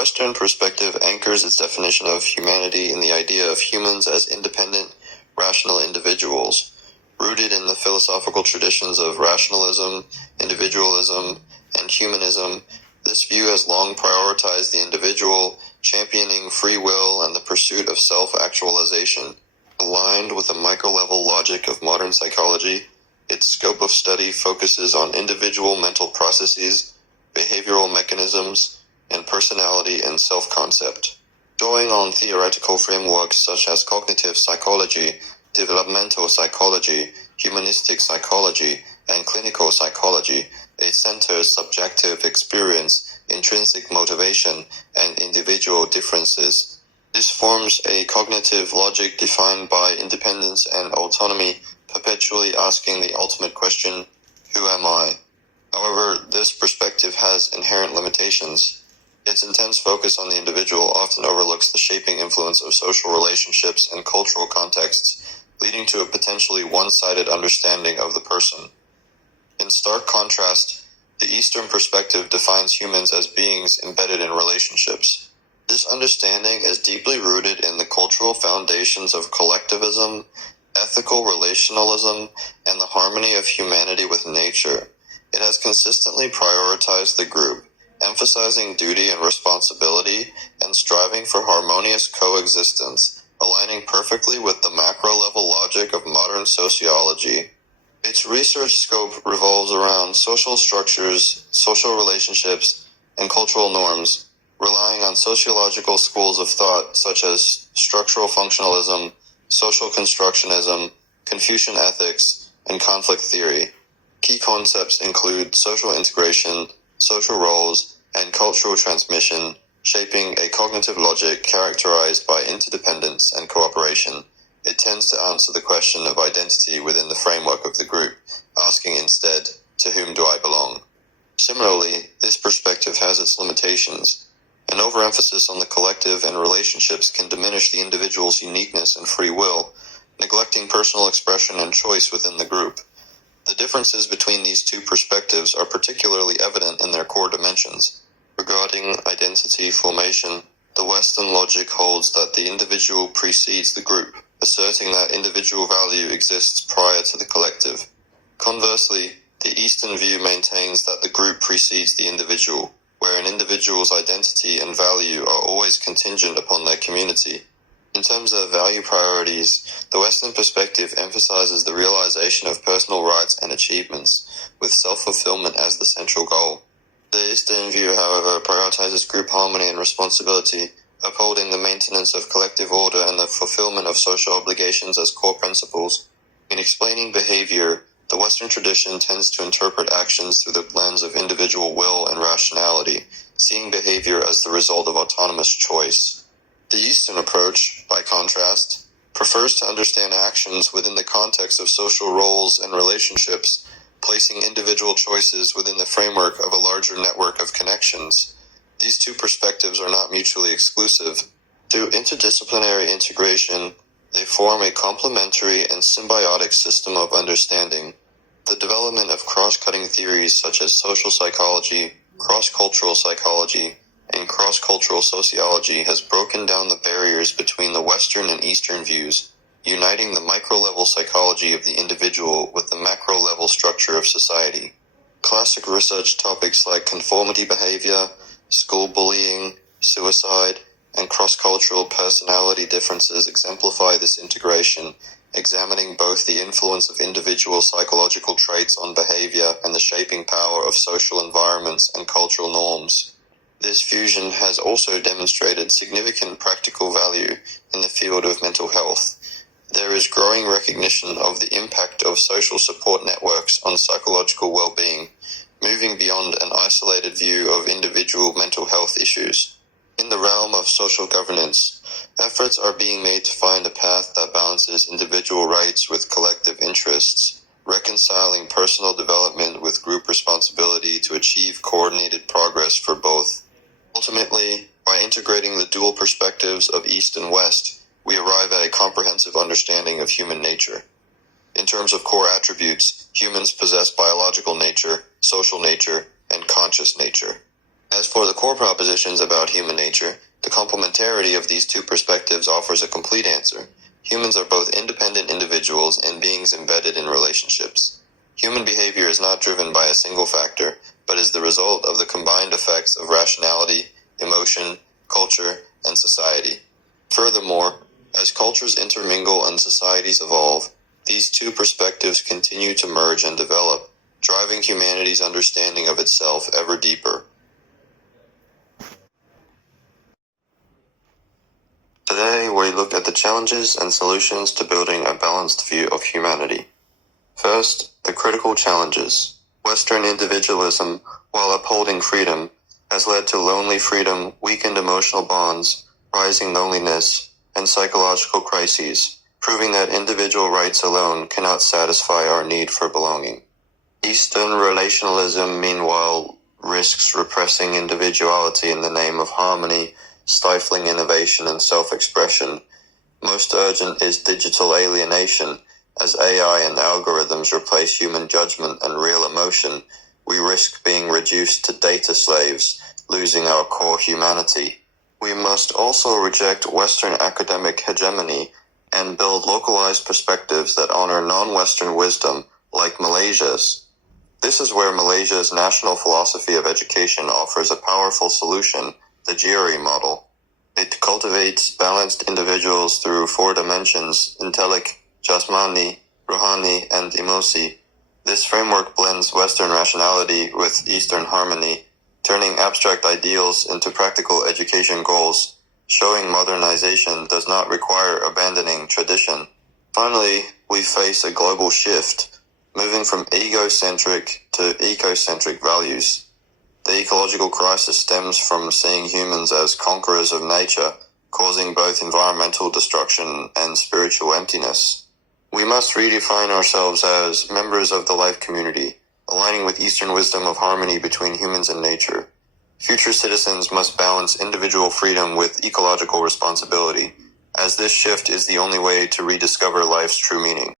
Western perspective anchors its definition of humanity in the idea of humans as independent, rational individuals, rooted in the philosophical traditions of rationalism, individualism, and humanism. This view has long prioritized the individual, championing free will and the pursuit of self-actualization. Aligned with the micro-level logic of modern psychology, its scope of study focuses on individual mental processes, behavioral mechanisms, and personality and self-concept. Drawing on theoretical frameworks such as cognitive psychology, developmental psychology, humanistic psychology, and clinical psychology, it centers subjective experience, intrinsic motivation, and individual differences. This forms a cognitive logic defined by independence and autonomy, perpetually asking the ultimate question, who am I? However, this perspective has inherent limitations. Its intense focus on the individual often overlooks the shaping influence of social relationships and cultural contexts, leading to a potentially one-sided understanding of the person. In stark contrast, the Eastern perspective defines humans as beings embedded in relationships. This understanding is deeply rooted in the cultural foundations of collectivism, ethical relationalism, and the harmony of humanity with nature. It has consistently prioritized the group, emphasizing duty and responsibility and striving for harmonious coexistence, aligning perfectly with the macro-level logic of modern sociology. Its research scope revolves around social structures, social relationships, and cultural norms, relying on sociological schools of thought such as structural functionalism, social constructionism, Confucian ethics, and conflict theory. Key concepts include social integration, social roles, and cultural transmission, shaping a cognitive logic characterized by interdependence and cooperation. It tends to answer the question of identity within the framework of the group, asking instead, to whom do I belong? Similarly, this perspective has its limitations. An overemphasis on the collective and relationships can diminish the individual's uniqueness and free will, neglecting personal expression and choice within the group. The differences between these two perspectives are particularly evident in their core dimensions. Regarding identity formation, the Western logic holds that the individual precedes the group, asserting that individual value exists prior to the collective. Conversely, the Eastern view maintains that the group precedes the individual, where an individual's identity and value are always contingent upon their community. In terms of value priorities, the Western perspective emphasizes the realization of personal rights and achievements, with self-fulfillment as the central goal. The Eastern view, however, prioritizes group harmony and responsibility, upholding the maintenance of collective order and the fulfillment of social obligations as core principles. In explaining behavior, the Western tradition tends to interpret actions through the lens of individual will and rationality, seeing behavior as the result of autonomous choice. The Eastern approach, by contrast, prefers to understand actions within the context of social roles and relationships, placing individual choices within the framework of a larger network of connections. These two perspectives are not mutually exclusive. Through interdisciplinary integration, they form a complementary and symbiotic system of understanding. The development of cross-cutting theories such as social psychology, cross-cultural psychology, and cross-cultural sociology has broken down the barriers between the Western and Eastern views, uniting the micro-level psychology of the individual with the macro-level structure of society. Classic research topics like conformity behavior, school bullying, suicide, and cross-cultural personality differences exemplify this integration, examining both the influence of individual psychological traits on behavior and the shaping power of social environments and cultural norms. This fusion has also demonstrated significant practical value in the field of mental health. There is growing recognition of the impact of social support networks on psychological well-being, moving beyond an isolated view of individual mental health issues. In the realm of social governance, efforts are being made to find a path that balances individual rights with collective interests, reconciling personal development with group responsibility to achieve coordinated progress for both. Ultimately, by integrating the dual perspectives of East and West, we arrive at a comprehensive understanding of human nature. In terms of core attributes, humans possess biological nature, social nature, and conscious nature. As for the core propositions about human nature, the complementarity of these two perspectives offers a complete answer. Humans are both independent individuals and beings embedded in relationships. Human behavior is not driven by a single factor, but is the result of the combined effects of rationality, emotion, culture, and society. Furthermore, as cultures intermingle and societies evolve, these two perspectives continue to merge and develop, driving humanity's understanding of itself ever deeper. Today, we look at the challenges and solutions to building a balanced view of humanity. First, the critical challenges. Western individualism, while upholding freedom, has led to lonely freedom, weakened emotional bonds, rising loneliness, and psychological crises, proving that individual rights alone cannot satisfy our need for belonging. Eastern relationalism, meanwhile, risks repressing individuality in the name of harmony, stifling innovation and self-expression. Most urgent is digital alienation. As AI and algorithms replace human judgment and real emotion, we risk being reduced to data slaves, losing our core humanity. We must also reject Western academic hegemony and build localized perspectives that honor non-Western wisdom, like Malaysia's. This is where Malaysia's national philosophy of education offers a powerful solution, the JIARUI model. It cultivates balanced individuals through four dimensions: intellect, jasmani, rohani, and emosi. This framework blends Western rationality with Eastern harmony, turning abstract ideals into practical education goals, showing modernization does not require abandoning tradition. Finally, we face a global shift, moving from egocentric to ecocentric values. The ecological crisis stems from seeing humans as conquerors of nature, causing both environmental destruction and spiritual emptiness. We must redefine ourselves as members of the life community, aligning with Eastern wisdom of harmony between humans and nature. Future citizens must balance individual freedom with ecological responsibility, as this shift is the only way to rediscover life's true meaning.